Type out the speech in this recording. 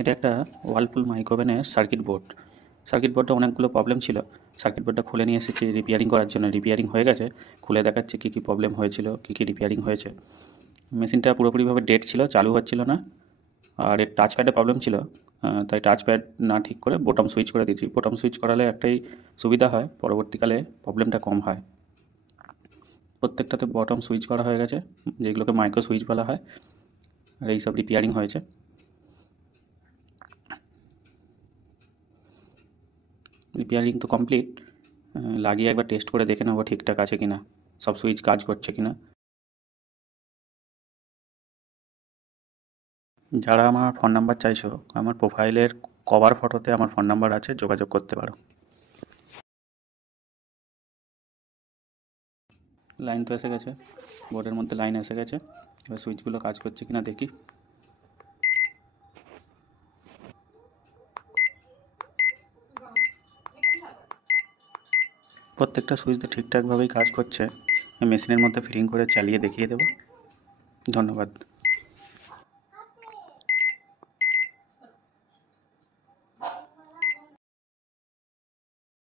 এটা একটা ওয়ালপুল মাইক্রোওভেনের circuit board. Circuit বোর্ডে অনেকগুলো প্রবলেম ছিল। সার্কিট বোর্ডটা খুলে নিয়ে এসেছি রিপেয়ারিং করার জন্য। রিপেয়ারিং হয়ে গেছে, খুলে দেখাচ্ছি কী কী প্রবলেম হয়েছিল, কী কী রিপেয়ারিং হয়েছে। মেশিনটা পুরোপুরিভাবে ডেড ছিল, চালু হচ্ছিল না। আর এর টাচ প্যাডে প্রবলেম ছিল, তাই টাচ প্যাড না ঠিক করে বোতাম সুইচ করে দিয়েছি। বোতাম সুইচ করালে একটাই সুবিধা হয়, পরবর্তীকালে প্রবলেমটা কম হয়। প্রত্যেকটাতে বটম সুইচ করা হয়ে গেছে, যেগুলোকে মাইক্রো সুইচ বলা হয়। আর এইসব রিপেয়ারিং হয়েছে। রিপেয়ারিং তো কমপ্লিট। লাগিয়ে একবার টেস্ট করে দেখে নেবো ঠিকঠাক আছে কিনা, সব সুইচ কাজ করছে কিনা। যারা আমার ফোন নাম্বার চাইছো, আমার প্রোফাইলের কভার ফটোতে আমার ফোন নাম্বার আছে, যোগাযোগ করতে পারো। লাইন তো এসে গেছে, বোর্ডের মধ্যে লাইন এসে গেছে। এবার সুইচগুলো কাজ করছে কিনা দেখি। প্রত্যেকটা সুইচ তো ঠিকঠাকভাবেই কাজ করছে। মেশিনের মধ্যে ফিটিং করে চালিয়ে দেখিয়ে দেবো। ধন্যবাদ।